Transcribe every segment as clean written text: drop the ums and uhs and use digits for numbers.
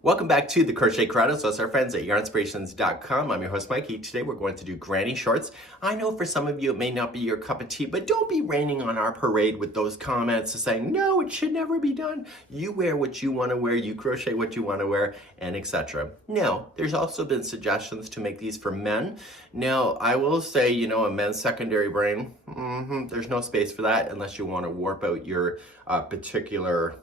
Welcome back to the Crochet Chronicles. That's our friends at Yarnspirations.com. I'm your host, Mikey. Today we're going to do granny shorts. I know for some of you it may not be your cup of tea, but don't be raining on our parade with those comments saying, no, it should never be done. You wear what you want to wear, you crochet what you want to wear, and etc. Now, there's also been suggestions to make these for men. Now, I will say, a men's secondary brain, there's no space for that unless you want to warp out your particular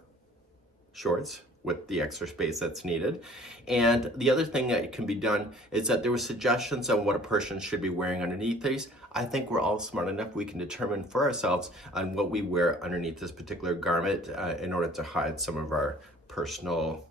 shorts with the extra space that's needed. And the other thing that can be done is that there were suggestions on what a person should be wearing underneath these. I think we're all smart enough we can determine for ourselves on what we wear underneath this particular garment in order to hide some of our personal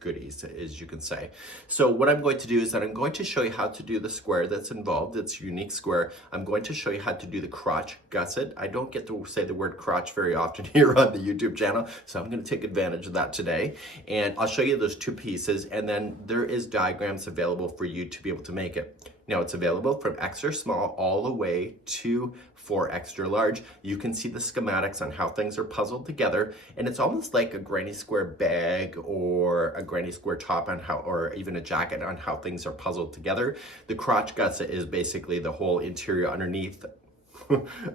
goodies, as you can say. So what I'm going to do is that I'm going to show you how to do the square that's involved. It's a unique square. I'm going to show you how to do the crotch gusset. I don't get to say the word crotch very often here on the YouTube channel, so I'm going to take advantage of that today. And I'll show you those two pieces, and then there is diagrams available for you to be able to make it. Now it's available from extra small all the way to 4 extra large. You can see the schematics on how things are puzzled together, and it's almost like a granny square bag or a granny square top on how, or even a jacket on how things are puzzled together. The crotch gusset is basically the whole interior underneath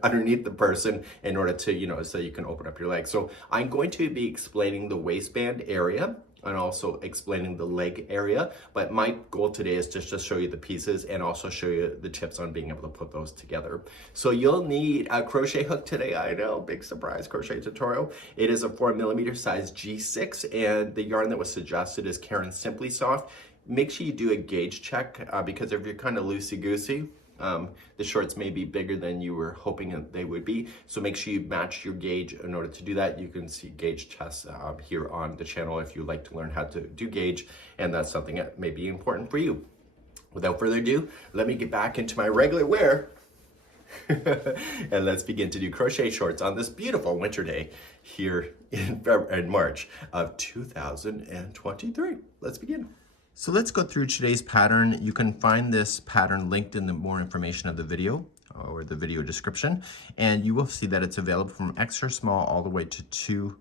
underneath the person in order to, so you can open up your legs. So I'm going to be explaining the waistband area and also explaining the leg area. But my goal today is just to show you the pieces and also show you the tips on being able to put those together. So you'll need a crochet hook today. I know, big surprise crochet tutorial. It is a 4mm size G6, and the yarn that was suggested is Caron Simply Soft. Make sure you do a gauge check because if you're kind of loosey-goosey, the shorts may be bigger than you were hoping that they would be. So make sure you match your gauge in order to do that. You can see gauge tests here on the channel if you'd like to learn how to do gauge, and that's something that may be important for you. Without further ado, let me get back into my regular wear and let's begin to do crochet shorts on this beautiful winter day here in March of 2023. Let's begin. So let's go through today's pattern. You can find this pattern linked in the more information of the video or the video description, and you will see that it's available from extra small all the way to 2,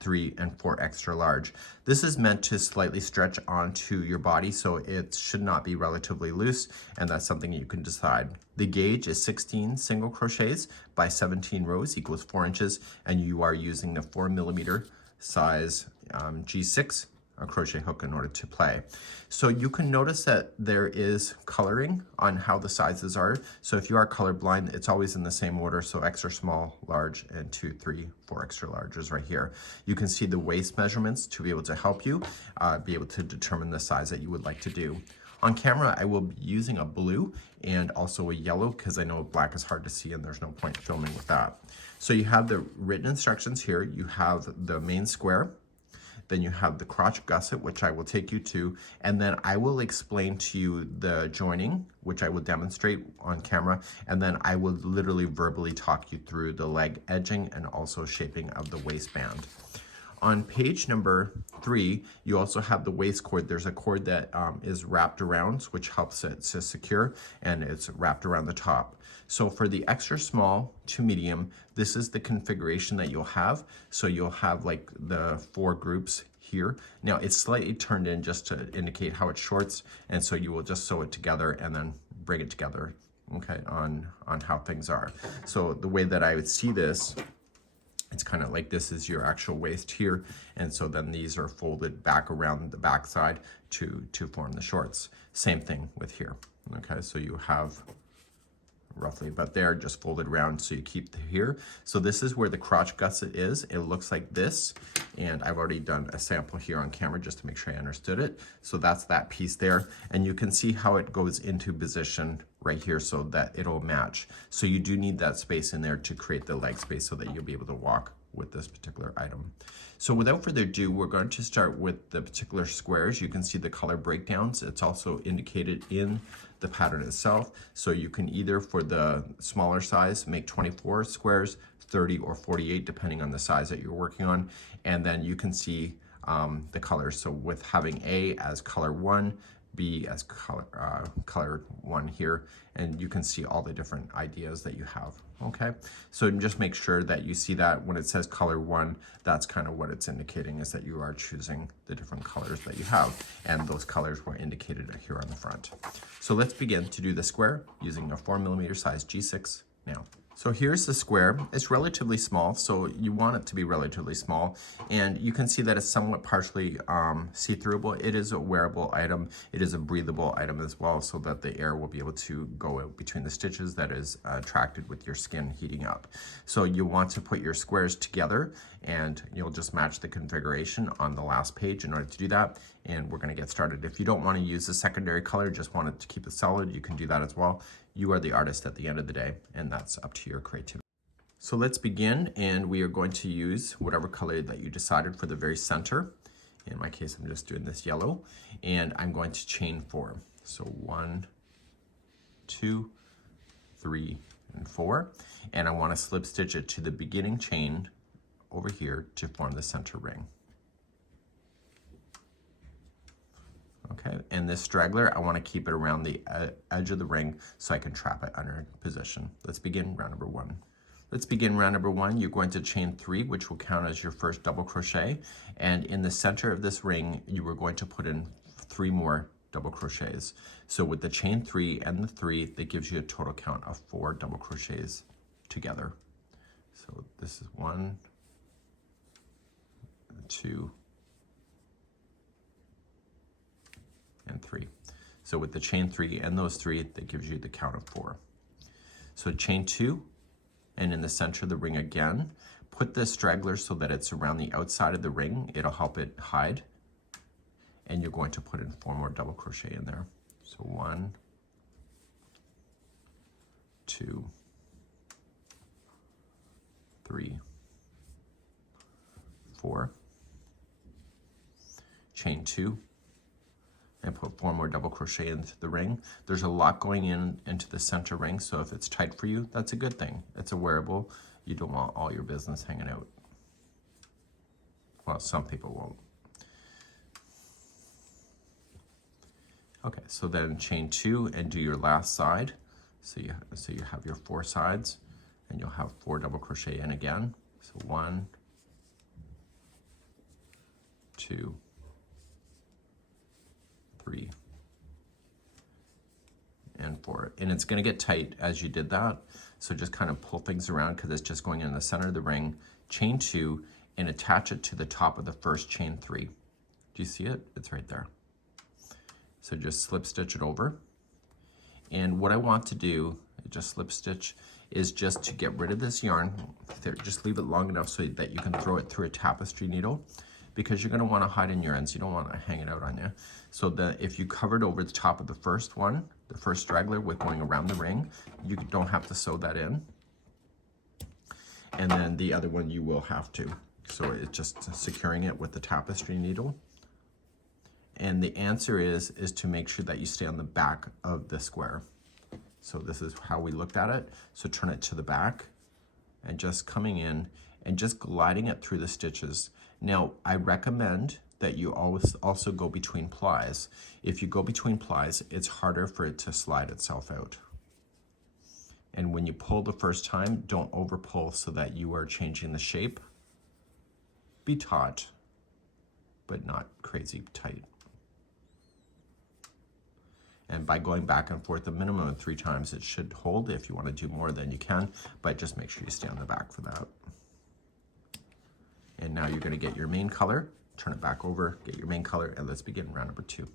3, and 4 extra large. This is meant to slightly stretch onto your body, so it should not be relatively loose, and that's something you can decide. The gauge is 16 single crochets by 17 rows equals 4 inches, and you are using the 4mm size G6 a crochet hook in order to play. So you can notice that there is coloring on how the sizes are. So if you are colorblind, it's always in the same order. So extra small, large, and 2, 3, 4 extra larges right here. You can see the waist measurements to be able to help you be able to determine the size that you would like to do. On camera, I will be using a blue and also a yellow because I know black is hard to see and there's no point filming with that. So you have the written instructions here. You have the main square. Then you have the crotch gusset, which I will take you to, and then I will explain to you the joining, which I will demonstrate on camera, and then I will literally verbally talk you through the leg edging and also shaping of the waistband. On page number 3, you also have the waist cord. There's a cord that is wrapped around, which helps it to secure, and it's wrapped around the top. So for the extra small to medium, this is the configuration that you'll have. So you'll have like the 4 groups here. Now it's slightly turned in just to indicate how it shorts, and so you will just sew it together and then bring it together, okay, on how things are. So the way that I would see this, it's kind of like this is your actual waist here, and so then these are folded back around the back side to form the shorts. Same thing with here, okay? So you have roughly, but they're just folded around so you keep here. So this is where the crotch gusset is. It looks like this, and I've already done a sample here on camera just to make sure I understood it. So that's that piece there, and you can see how it goes into position right here so that it'll match. So you do need that space in there to create the leg space so that you'll be able to walk with this particular item. So without further ado, we're going to start with the particular squares. You can see the color breakdowns. It's also indicated in the pattern itself. So you can either, for the smaller size, make 24 squares, 30 or 48, depending on the size that you're working on. And then you can see the colors. So with having A as color 1, be as color 1 here, and you can see all the different ideas that you have. Okay, so just make sure that you see that when it says color 1, that's kind of what it's indicating, is that you are choosing the different colors that you have, and those colors were indicated here on the front. So let's begin to do the square using a 4mm size G6 now. So here's the square. It's relatively small, so you want it to be relatively small, and you can see that it's somewhat partially see-throughable. It is a wearable item. It is a breathable item as well, so that the air will be able to go out between the stitches that is attracted with your skin heating up. So you want to put your squares together, and you'll just match the configuration on the last page in order to do that, and we're going to get started. If you don't want to use the secondary color, just want it to keep it solid, you can do that as well. You are the artist at the end of the day, and that's up to your creativity. So let's begin, and we are going to use whatever color that you decided for the very center. In my case, I'm just doing this yellow, and I'm going to chain 4. So 1, 2, 3, and 4, and I want to slip stitch it to the beginning chain over here to form the center ring. Okay, and this straggler, I want to keep it around the edge of the ring so I can trap it under position. Let's begin round number 1. Let's begin round number 1. You're going to chain 3, which will count as your first double crochet, and in the center of this ring, you are going to put in 3 more double crochets. So with the chain 3 and the 3, that gives you a total count of 4 double crochets together. So this is 1, 2, and 3. So with the chain 3 and those 3, that gives you the count of 4. So chain 2, and in the center of the ring again, put the straggler so that it's around the outside of the ring. It'll help it hide. And you're going to put in 4 more double crochet in there. So 1, 2, 3, 4. Chain 2. And put 4 more double crochet into the ring. There's a lot going into the center ring, so if it's tight for you, that's a good thing. It's a wearable. You don't want all your business hanging out. Well, some people won't. Okay, so then chain 2 and do your last side. So you have your 4 sides, and you'll have 4 double crochet in again. So 1, 2, 3, and 4. And it's going to get tight as you did that, so just kind of pull things around because it's just going in the center of the ring. Chain 2 and attach it to the top of the first chain 3. Do you see it? It's right there. So just slip stitch it over. And what I want to do, just slip stitch, is just to get rid of this yarn. Just leave it long enough so that you can throw it through a tapestry needle, because you're going to want to hide in your ends. You don't want to hang it out on you. So that if you covered over the top of the first one, the first straggler with going around the ring, you don't have to sew that in. And then the other one you will have to. So it's just securing it with the tapestry needle. And the answer is to make sure that you stay on the back of the square. So this is how we looked at it. So turn it to the back and just coming in and just gliding it through the stitches. Now, I recommend that you always also go between plies. If you go between plies, it's harder for it to slide itself out. And when you pull the first time, don't over pull so that you are changing the shape. Be taut, but not crazy tight. And by going back and forth a minimum of 3 times, it should hold. If you want to do more, then you can, but just make sure you stay on the back for that. And now you're going to get your main color, turn it back over, get your main color, and let's begin round number 2.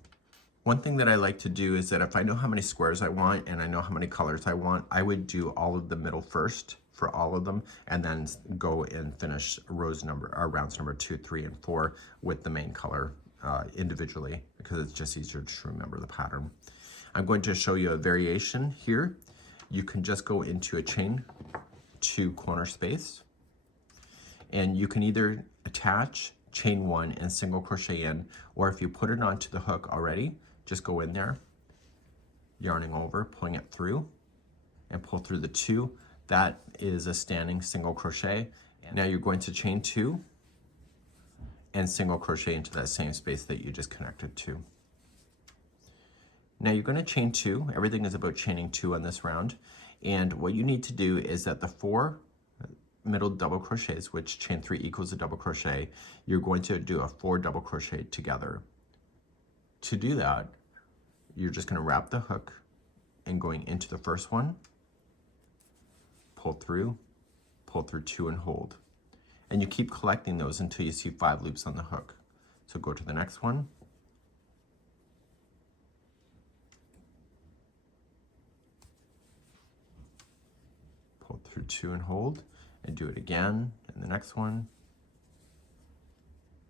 One thing that I like to do is that if I know how many squares I want and I know how many colors I want, I would do all of the middle first for all of them, and then go and finish rounds number 2, 3, and 4 with the main color individually, because it's just easier to remember the pattern. I'm going to show you a variation here. You can just go into a chain 2 corner space, and you can either attach chain 1 and single crochet in, or if you put it onto the hook already, just go in there, yarning over, pulling it through, and pull through the 2. That is a standing single crochet. And now you're going to chain 2 and single crochet into that same space that you just connected to. Now you're going to chain 2. Everything is about chaining 2 on this round. And what you need to do is that the 4 middle double crochets, which chain 3 equals a double crochet, you're going to do a 4 double crochet together. To do that, you're just going to wrap the hook and going into the first one, pull through 2 and hold. And you keep collecting those until you see 5 loops on the hook. So go to the next one, pull through 2 and hold, and do it again in the next one,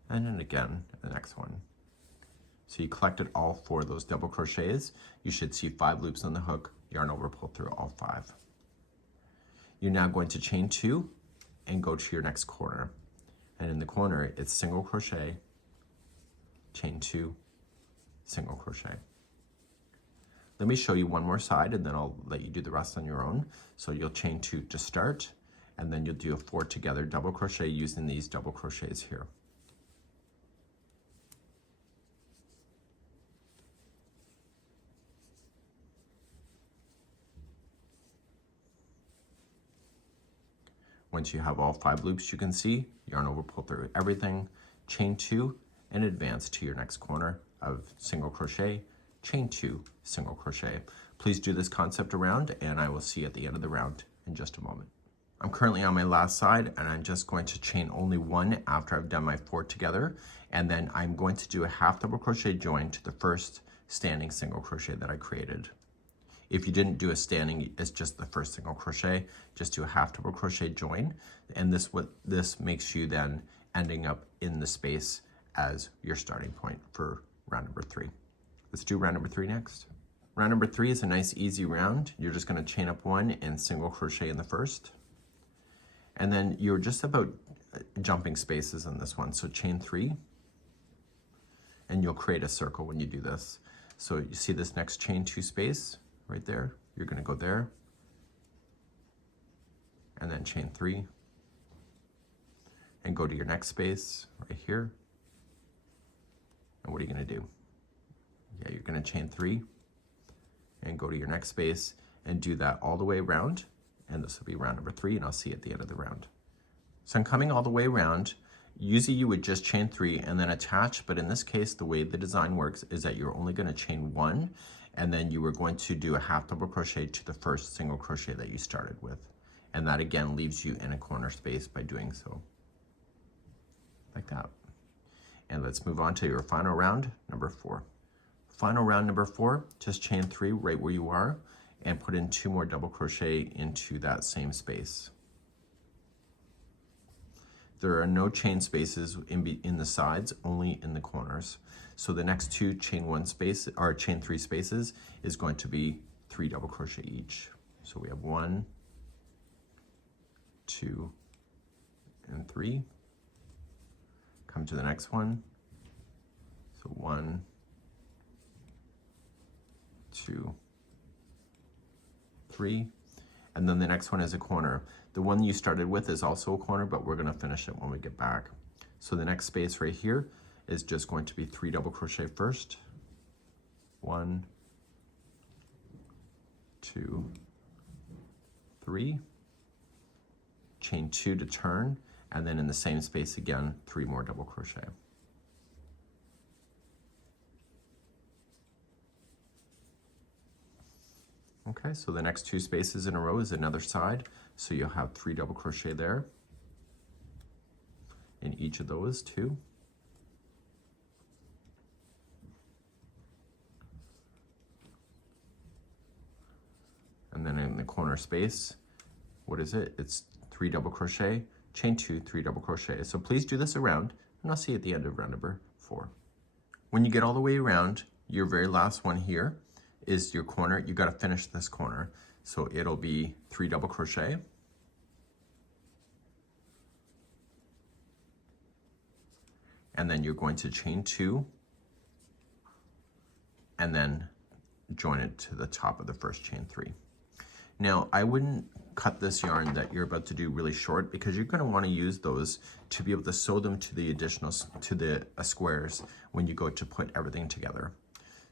and then again in the next one. So you collected all 4 of those double crochets. You should see 5 loops on the hook, yarn over, pull through all 5. You're now going to chain 2 and go to your next corner. And in the corner, it's single crochet, chain 2, single crochet. Let me show you one more side and then I'll let you do the rest on your own. So you'll chain 2 to start, and then you'll do a 4 together double crochet using these double crochets here. Once you have all 5 loops, you can see, yarn over, pull through everything, chain 2, and advance to your next corner of single crochet, chain 2, single crochet. Please do this concept around, and I will see you at the end of the round in just a moment. I'm currently on my last side, and I'm just going to chain only 1 after I've done my 4 together, and then I'm going to do a half double crochet join to the first standing single crochet that I created. If you didn't do a standing, it's just the first single crochet, just do a half double crochet join, and this makes you then ending up in the space as your starting point for round number 3. Let's do round number 3 next. Round number 3 is a nice easy round. You're just going to chain up 1 and single crochet in the first, and then you're just about jumping spaces in this one. So chain 3, and you'll create a circle when you do this. So you see this next chain 2 space right there, you're going to go there, and then chain 3, and go to your next space right here. And what are you going to do? Yeah, you're going to chain 3 and go to your next space and do that all the way around, and this will be round number 3, and I'll see you at the end of the round. So I'm coming all the way around. Usually you would just chain 3 and then attach, but in this case the way the design works is that you're only going to chain 1, and then you were going to do a half double crochet to the first single crochet that you started with, and that again leaves you in a corner space by doing so, like that. And let's move on to your final round number 4. Final round number 4, just chain 3 right where you are and put in 2 more double crochet into that same space. There are no chain spaces in the sides, only in the corners. So the next 2 chain 1 space or chain 3 spaces is going to be 3 double crochet each. So we have 1, 2, and 3. Come to the next one. So 1, 2, 3, and then the next one is a corner. The one you started with is also a corner, but we're going to finish it when we get back. So the next space right here is just going to be 3 double crochet first. 1, 2, 3. Chain 2 to turn, and then in the same space again, 3 more double crochet. Okay, so the next 2 spaces in a row is another side, so you'll have 3 double crochet there in each of those 2. And then in the corner space, what is it? It's 3 double crochet, chain 2, 3 double crochet. So please do this around, and I'll see you at the end of round number 4. When you get all the way around, your very last one here is your corner. You got to finish this corner. So it'll be 3 double crochet. And then you're going to chain 2 and then join it to the top of the first chain 3. Now, I wouldn't cut this yarn that you're about to do really short, because you're going to want to use those to be able to sew them to the additional squares when you go to put everything together.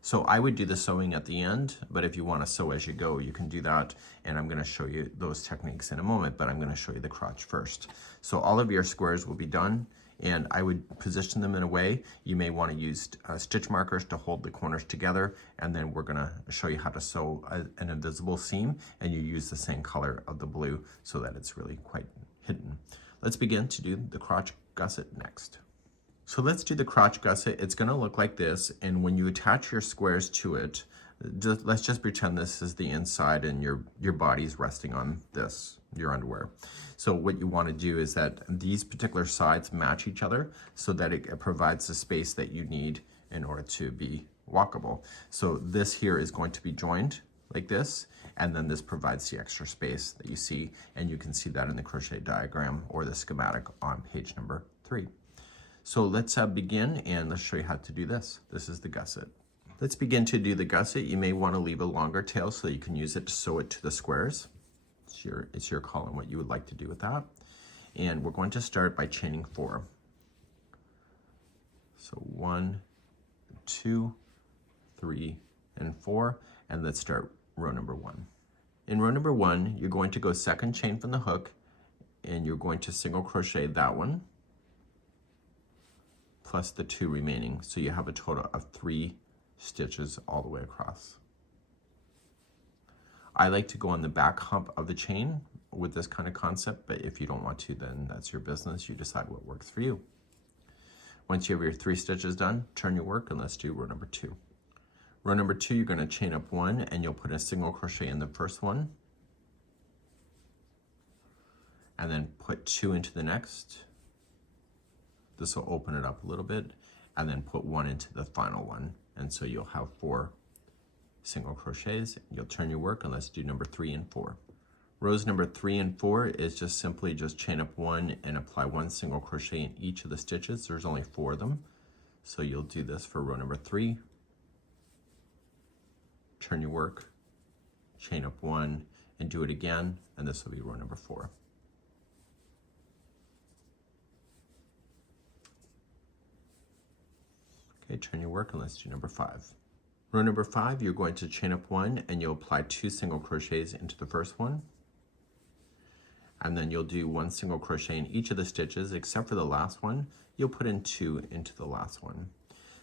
So I would do the sewing at the end, but if you want to sew as you go, you can do that. And I'm going to show you those techniques in a moment, but I'm going to show you the crotch first. So all of your squares will be done, and I would position them in a way. You may want to use stitch markers to hold the corners together, and then we're going to show you how to sew an invisible seam, and you use the same color of the blue so that it's really quite hidden. Let's begin to do the crotch gusset next. So let's do the crotch gusset. It's going to look like this, and when you attach your squares to it, let's just pretend this is the inside and your body's resting on this, your underwear. So what you want to do is that these particular sides match each other so that it provides the space that you need in order to be walkable. So this here is going to be joined like this, and then this provides the extra space that you see, and you can see that in the crochet diagram or the schematic on page number 3. So let's begin, and let's show you how to do this. This is the gusset. Let's begin to do the gusset. You may want to leave a longer tail so you can use it to sew it to the squares. It's your call on what you would like to do with that. And we're going to start by chaining 4. So 1, 2, 3, and 4, and let's start row number 1. In row number 1, you're going to go second chain from the hook, and you're going to single crochet that one, plus the 2 remaining. So you have a total of 3 stitches all the way across. I like to go on the back hump of the chain with this kind of concept, but if you don't want to, then that's your business. You decide what works for you. Once you have your 3 stitches done, turn your work, and let's do row number 2. Row number 2, you're going to chain up 1, and you'll put a single crochet in the first one, and then put 2 into the next. This will open it up a little bit, and then put 1 into the final one. And so you'll have 4 single crochets. You'll turn your work, and let's do number 3 and 4. Rows number 3 and 4 is just simply chain up 1 and apply 1 single crochet in each of the stitches. There's only 4 of them. So you'll do this for row number 3. Turn your work, chain up 1, and do it again, and this will be row number 4. Okay, turn your work, and let's do number 5. Row number 5, you're going to chain up 1, and you'll apply 2 single crochets into the first one. And then you'll do 1 single crochet in each of the stitches, except for the last one. You'll put in 2 into the last one.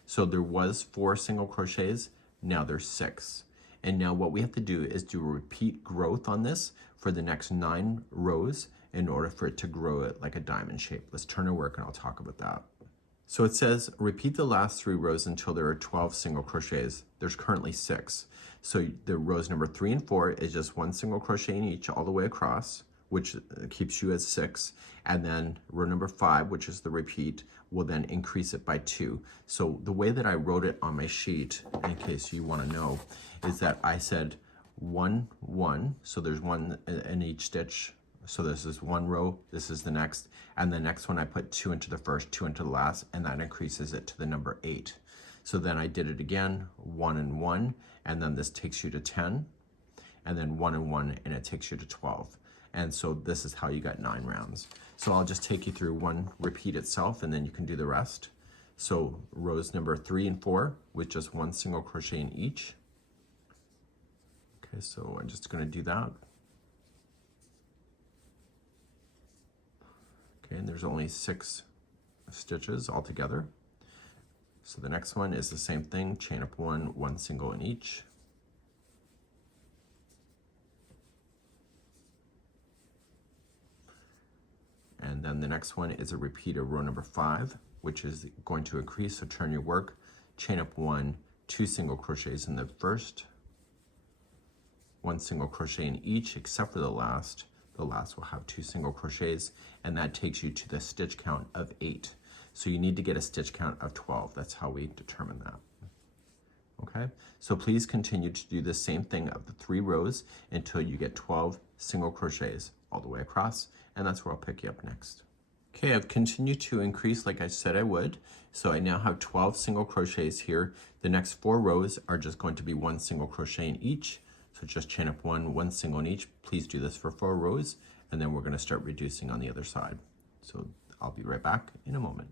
So there was 4 single crochets, now there's 6. And now what we have to do is do a repeat growth on this for the next 9 rows in order for it to grow it like a diamond shape. Let's turn our work, and I'll talk about that. So it says, repeat the last 3 rows until there are 12 single crochets. There's currently 6. So the rows number 3 and 4 is just 1 single crochet in each all the way across, which keeps you at 6. And then row number 5, which is the repeat, will then increase it by 2. So the way that I wrote it on my sheet, in case you want to know, is that I said 1, 1. So there's 1 in each stitch. So this is 1 row, this is the next, and the next one I put 2 into the first, 2 into the last, and that increases it to the number 8. So then I did it again, 1 and 1, and then this takes you to 10, and then 1 and 1, and it takes you to 12. And so this is how you got 9 rounds. So I'll just take you through one repeat itself, and then you can do the rest. So rows number 3 and 4 with just 1 single crochet in each. Okay, so I'm just going to do that. Okay, and there's only 6 stitches altogether. So the next one is the same thing, chain up 1, 1 single in each. And then the next one is a repeat of row number 5, which is going to increase, so turn your work, chain up 1, 2 single crochets in the first, 1 single crochet in each except for the last. The last will have 2 single crochets, and that takes you to the stitch count of 8. So you need to get a stitch count of 12. That's how we determine that. Okay, so please continue to do the same thing of the 3 rows until you get 12 single crochets all the way across, and that's where I'll pick you up next. Okay, I've continued to increase like I said I would. So I now have 12 single crochets here. The next 4 rows are just going to be 1 single crochet in each. So just chain up 1, 1 single in each. Please do this for 4 rows, and then we're going to start reducing on the other side. So I'll be right back in a moment.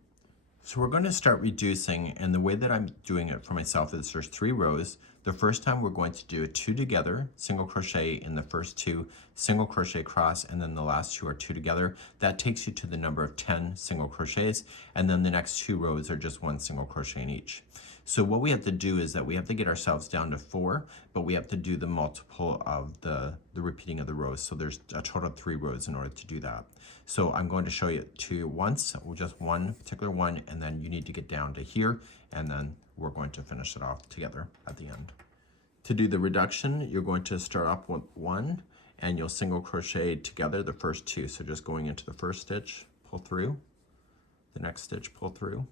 So we're going to start reducing, and the way that I'm doing it for myself is there's 3 rows. The first time we're going to do 2 together, single crochet in the first 2, single crochet across, and then the last 2 are 2 together. That takes you to the number of 10 single crochets, and then the next 2 rows are just 1 single crochet in each. So what we have to do is that we have to get ourselves down to 4, but we have to do the multiple of the repeating of the rows. So there's a total of 3 rows in order to do that. So I'm going to show it to you once, just one particular one, and then you need to get down to here, and then we're going to finish it off together at the end. To do the reduction, you're going to start off with 1, and you'll single crochet together the first 2. So just going into the first stitch, pull through, the next stitch, pull through.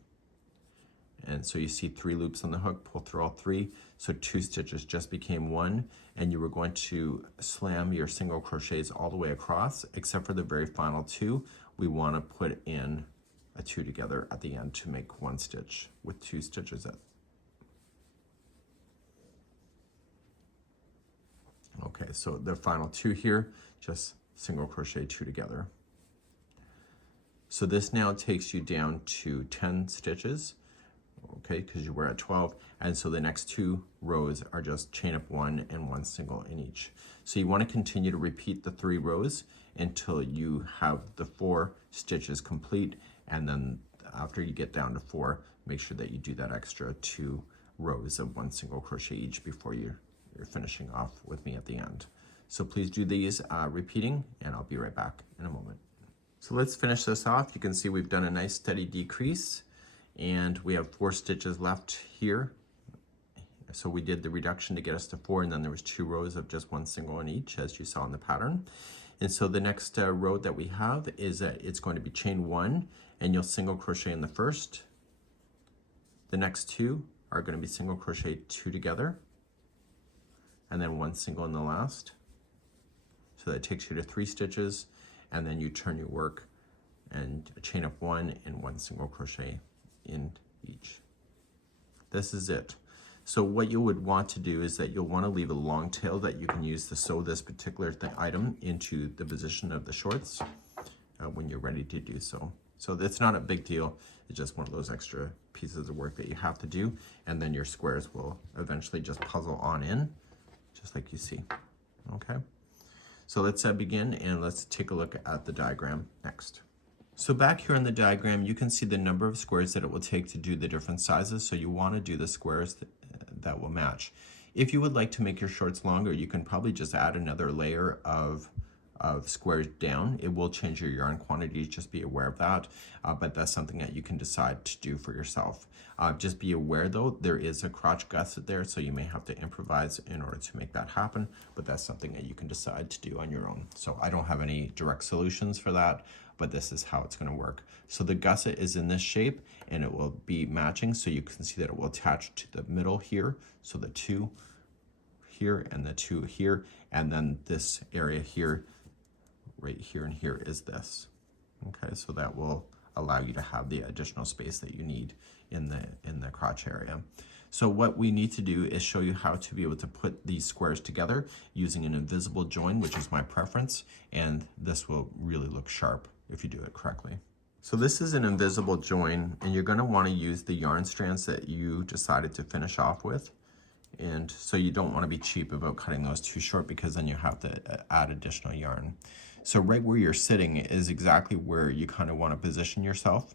And so you see 3 loops on the hook, pull through all 3. So 2 stitches just became 1, and you were going to slam your single crochets all the way across, except for the very final 2. We want to put in a 2 together at the end to make 1 stitch with 2 stitches in. Okay, so the final 2 here, just single crochet 2 together. So this now takes you down to 10 stitches, okay, because you were at 12, and so the next 2 rows are just chain up 1 and 1 single in each. So you want to continue to repeat the 3 rows until you have the 4 stitches complete, and then after you get down to 4, make sure that you do that extra 2 rows of 1 single crochet each before you're finishing off with me at the end. So please do these repeating, and I'll be right back in a moment. So let's finish this off. You can see we've done a nice steady decrease, and we have 4 stitches left here. So we did the reduction to get us to 4, and then there was 2 rows of just 1 single in each, as you saw in the pattern. And so the next row that we have is that it's going to be chain 1, and you'll single crochet in the first. The next 2 are going to be single crochet 2 together, and then 1 single in the last. So that takes you to 3 stitches, and then you turn your work and chain up 1 and 1 single crochet in each. This is it. So what you would want to do is that you'll want to leave a long tail that you can use to sew this particular item into the position of the shorts when you're ready to do so. So it's not a big deal. It's just one of those extra pieces of work that you have to do, and then your squares will eventually just puzzle on in, just like you see. Okay, so let's begin, and let's take a look at the diagram next. So back here in the diagram, you can see the number of squares that it will take to do the different sizes. So you want to do the squares that will match. If you would like to make your shorts longer, you can probably just add another layer of squares down. It will change your yarn quantity, just be aware of that, but that's something that you can decide to do for yourself. Just be aware though, there is a crotch gusset there, so you may have to improvise in order to make that happen, but that's something that you can decide to do on your own. So I don't have any direct solutions for that, but this is how it's going to work. So the gusset is in this shape, and it will be matching, so you can see that it will attach to the middle here, so the 2 here and the 2 here, and then this area here, right here and here is this. Okay, so that will allow you to have the additional space that you need in the crotch area. So what we need to do is show you how to be able to put these squares together using an invisible join, which is my preference, and this will really look sharp if you do it correctly. So this is an invisible join, and you're going to want to use the yarn strands that you decided to finish off with. And so you don't want to be cheap about cutting those too short, because then you have to add additional yarn. So right where you're sitting is exactly where you kind of want to position yourself.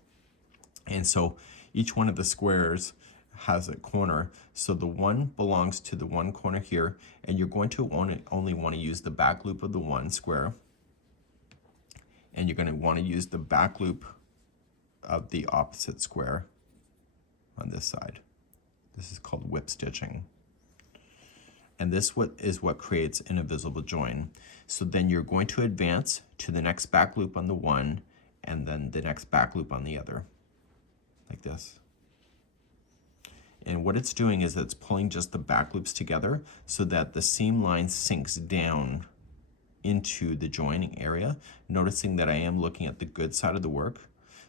And so each one of the squares has a corner. So the one belongs to the one corner here, and you're going to only want to use the back loop of the one square. And you're going to want to use the back loop of the opposite square on this side. This is called whip stitching. And this is what creates an invisible join. So then you're going to advance to the next back loop on the one, and then the next back loop on the other, like this. And what it's doing is it's pulling just the back loops together so that the seam line sinks down into the joining area, noticing that I am looking at the good side of the work.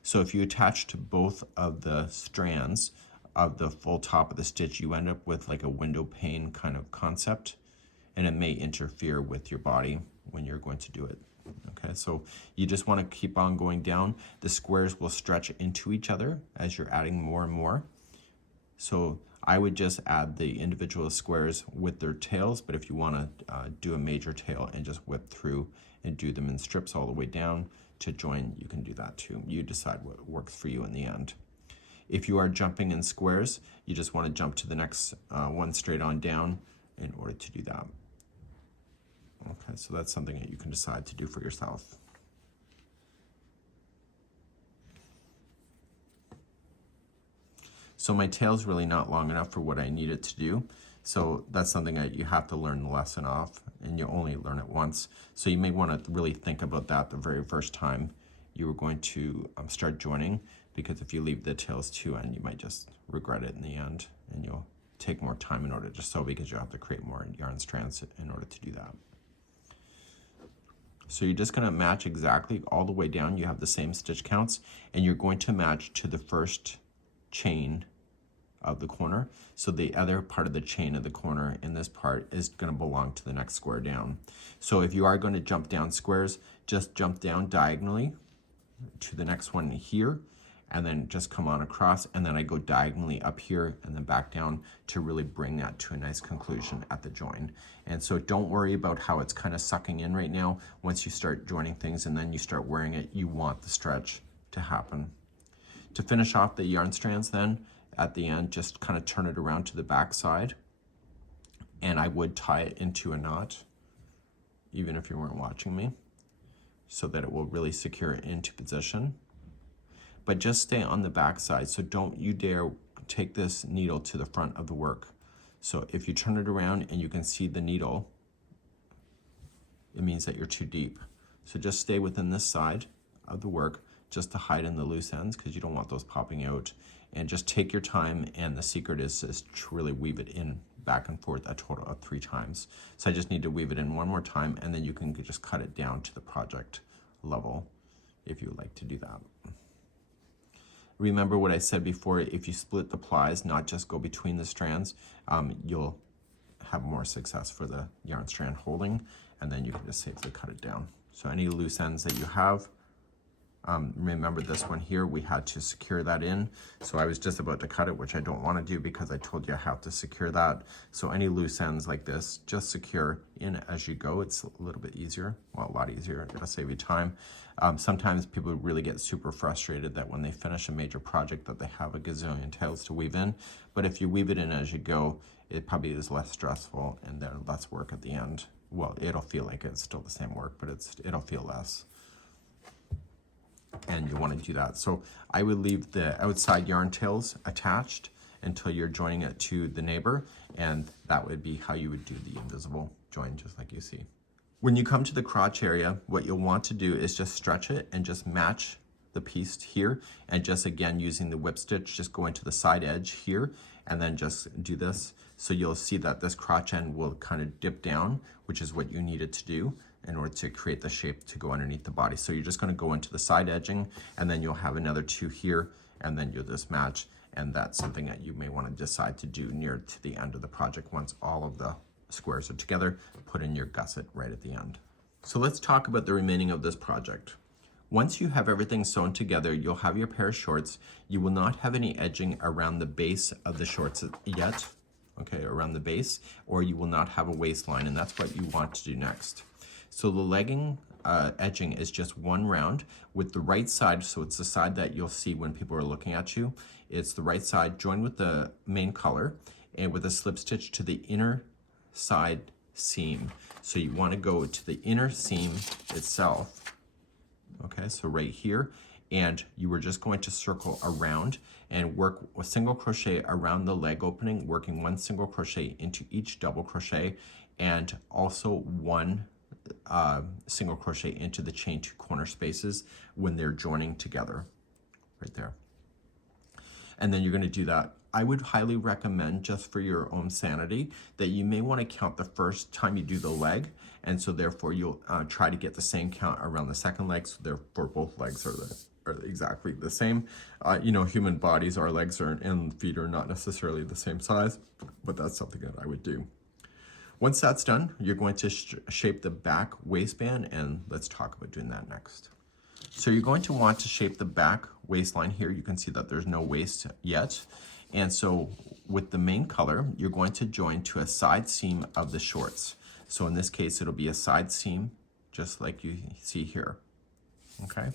So if you attach to both of the strands of the full top of the stitch, you end up with like a window pane kind of concept, and it may interfere with your body when you're going to do it. Okay, so you just want to keep on going down. The squares will stretch into each other as you're adding more and more. So I would just add the individual squares with their tails, but if you want to do a major tail and just whip through and do them in strips all the way down to join, you can do that too. You decide what works for you in the end. If you are jumping in squares, you just want to jump to the next one straight on down in order to do that. Okay, so that's something that you can decide to do for yourself. So my tail's really not long enough for what I need it to do. So that's something that you have to learn the lesson off, and you only learn it once. So you may want to really think about that the very first time you were going to start joining, because if you leave the tails too end, you might just regret it in the end, and you'll take more time in order to sew because you'll have to create more yarn strands in order to do that. So you're just going to match exactly all the way down. You have the same stitch counts, and you're going to match to the first chain of the corner. So the other part of the chain of the corner in this part is going to belong to the next square down. So if you are going to jump down squares, just jump down diagonally to the next one here, and then just come on across, and then I go diagonally up here and then back down to really bring that to a nice conclusion at the join. And so don't worry about how it's kind of sucking in right now. Once you start joining things and then you start wearing it, you want the stretch to happen. To finish off the yarn strands then, at the end, just kind of turn it around to the back side, and I would tie it into a knot, even if you weren't watching me, so that it will really secure it into position. But just stay on the back side, so don't you dare take this needle to the front of the work. So if you turn it around and you can see the needle, it means that you're too deep. So just stay within this side of the work, just to hide in the loose ends, because you don't want those popping out. And just take your time, and the secret is to really weave it in back and forth a total of 3 times. So I just need to weave it in one more time, and then you can just cut it down to the project level if you would like to do that. Remember what I said before, if you split the plies, not just go between the strands, you'll have more success for the yarn strand holding, and then you can just safely cut it down. So any loose ends that you have, remember this one here, we had to secure that in. So I was just about to cut it, which I don't want to do because I told you I have to secure that. So any loose ends like this, just secure in as you go. It's a little bit easier, well, a lot easier. It'll save you time. Sometimes people really get super frustrated that when they finish a major project that they have a gazillion tails to weave in. But if you weave it in as you go, it probably is less stressful and then less work at the end. Well, it'll feel like it's still the same work, but it'll feel less. And you want to do that. So I would leave the outside yarn tails attached until you're joining it to the neighbor, and that would be how you would do the invisible join, just like you see. When you come to the crotch area, what you'll want to do is just stretch it and just match the piece here, and just again using the whip stitch, just go into the side edge here and then just do this. So you'll see that this crotch end will kind of dip down, which is what you needed to do in order to create the shape to go underneath the body. So you're just going to go into the side edging, and then you'll have another 2 here, and then you'll just match. And that's something that you may want to decide to do near to the end of the project. Once all of the squares are together, put in your gusset right at the end. So let's talk about the remaining of this project. Once you have everything sewn together, you'll have your pair of shorts. You will not have any edging around the base of the shorts yet, okay, around the base, or you will not have a waistline, and that's what you want to do next. So the legging edging is just one round with the right side, so it's the side that you'll see when people are looking at you. It's the right side joined with the main color and with a slip stitch to the inner side seam. So you want to go to the inner seam itself, okay, so right here, and you were just going to circle around and work a single crochet around the leg opening, working 1 single crochet into each double crochet, and also 1 single crochet into the chain 2 corner spaces when they're joining together right there. And then you're going to do that. I would highly recommend, just for your own sanity, that you may want to count the first time you do the leg, and so therefore you'll try to get the same count around the second leg, so therefore both legs are exactly the same. You know, human bodies, our legs and feet are not necessarily the same size, but that's something that I would do. Once that's done, you're going to shape the back waistband, and let's talk about doing that next. So you're going to want to shape the back waistline here. You can see that there's no waist yet. And so with the main color, you're going to join to a side seam of the shorts. So in this case, it'll be a side seam, just like you see here, okay?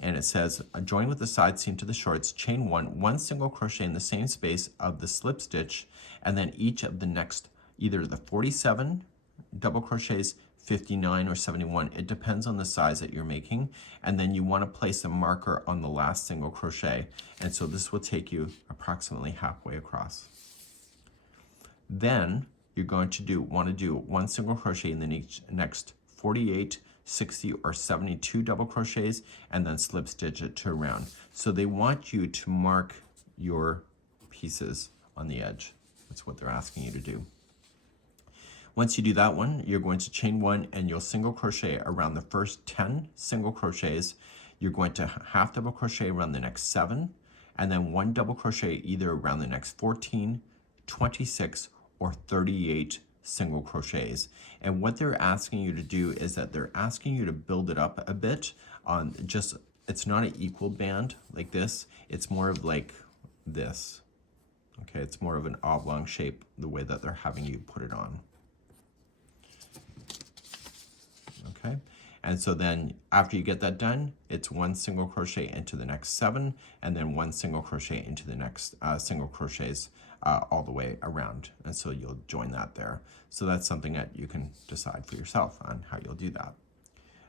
And it says, join with the side seam to the shorts, chain one single crochet in the same space of the slip stitch, and then each of the next, either the 47 double crochets, 59 or 71, it depends on the size that you're making, and then you want to place a marker on the last single crochet, and so this will take you approximately halfway across. Then you're going to want to do one single crochet in the next 48, 60 or 72 double crochets, and then slip stitch it to around. So they want you to mark your pieces on the edge. That's what they're asking you to do. Once you do that one, you're going to chain one and you'll single crochet around the first 10 single crochets. You're going to half double crochet around the next 7, and then one double crochet either around the next 14, 26, or 38 single crochets. And what they're asking you to do is that they're asking you to build it up a bit on just, it's not an equal band like this, it's more of like this. Okay, it's more of an oblong shape the way that they're having you put it on. Okay, and so then after you get that done, it's one single crochet into the next 7, and then one single crochet into the next single crochets all the way around, and so you'll join that there. So that's something that you can decide for yourself on how you'll do that.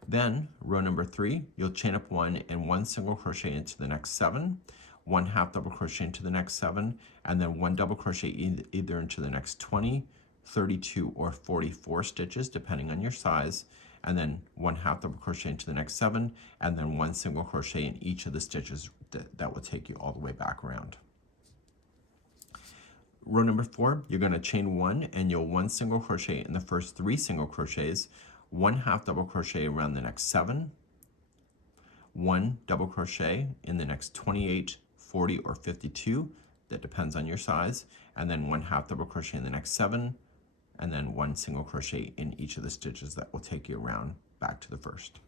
Then row number 3, you'll chain up one and one single crochet into the next 7, one half double crochet into the next 7, and then one double crochet either into the next 20, 32, or 44 stitches depending on your size, and then one half double crochet into the next 7, and then one single crochet in each of the stitches that will take you all the way back around. Row number 4, you're going to chain one and you'll one single crochet in the first 3 single crochets, one half double crochet around the next 7, one double crochet in the next 28, 40, or 52, that depends on your size, and then one half double crochet in the next 7, and then one single crochet in each of the stitches that will take you around back to the first.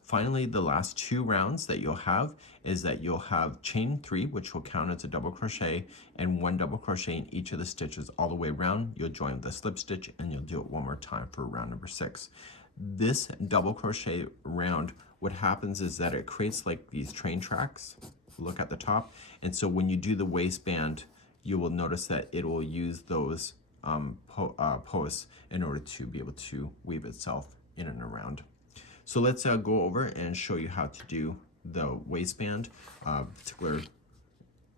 Finally, the last 2 rounds that you'll have is that you'll have chain 3, which will count as a double crochet, and one double crochet in each of the stitches all the way around. You'll join with a slip stitch, and you'll do it one more time for round number 6. This double crochet round, what happens is that it creates like these train tracks. Look at the top, and so when you do the waistband, you will notice that it will use those posts in order to be able to weave itself in and around. So let's go over and show you how to do the waistband. Particular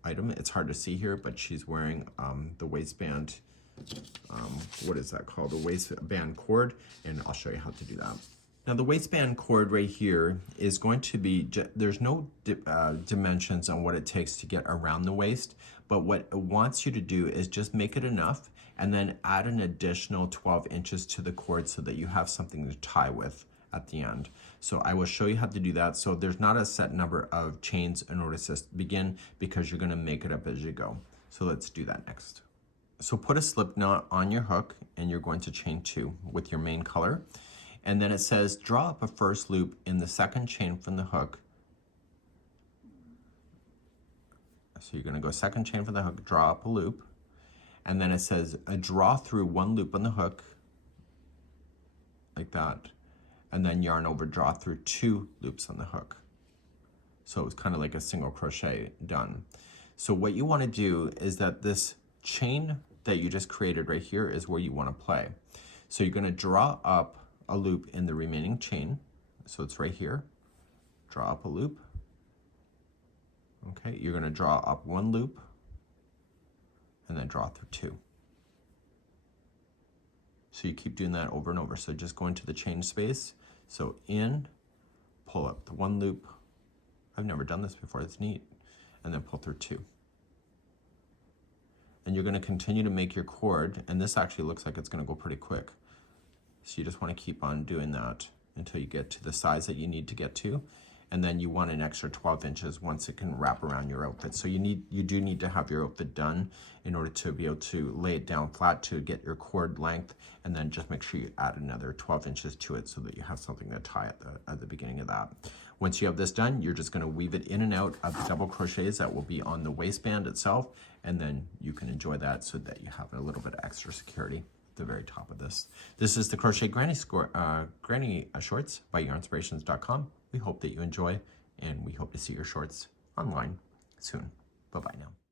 item, it's hard to see here, but she's wearing the waistband, what is that called? The waistband cord, and I'll show you how to do that. Now the waistband cord right here is going to be, there's no dimensions on what it takes to get around the waist, but what it wants you to do is just make it enough and then add an additional 12 inches to the cord so that you have something to tie with at the end. So I will show you how to do that. So there's not a set number of chains in order to begin because you're gonna make it up as you go. So let's do that next. So put a slip knot on your hook and you're going to chain 2 with your main color. And then it says draw up a first loop in the second chain from the hook. So you're going to go second chain from the hook, draw up a loop, and then it says draw through one loop on the hook, like that, and then yarn over, draw through 2 loops on the hook. So it's kind of like a single crochet done. So what you want to do is that this chain that you just created right here is where you want to play. So you're going to draw up a loop in the remaining chain. So it's right here. Draw up a loop. Okay, you're going to draw up 1 loop and then draw through 2. So you keep doing that over and over. So just go into the chain space. So in, pull up the 1 loop. I've never done this before, it's neat. And then pull through 2. And you're going to continue to make your cord, and this actually looks like it's going to go pretty quick. So you just want to keep on doing that until you get to the size that you need to get to. and then you want an extra 12 inches once it can wrap around your outfit. So you do need to have your outfit done in order to be able to lay it down flat to get your cord length, and then just make sure you add another 12 inches to it so that you have something to tie at the beginning of that. Once you have this done, you're just going to weave it in and out of the double crochets that will be on the waistband itself, and then you can enjoy that so that you have a little bit of extra security at the very top of this. This is the Crochet Granny shorts by Yarnspirations.com. We hope that you enjoy, and we hope to see your shorts online soon. Bye-bye now.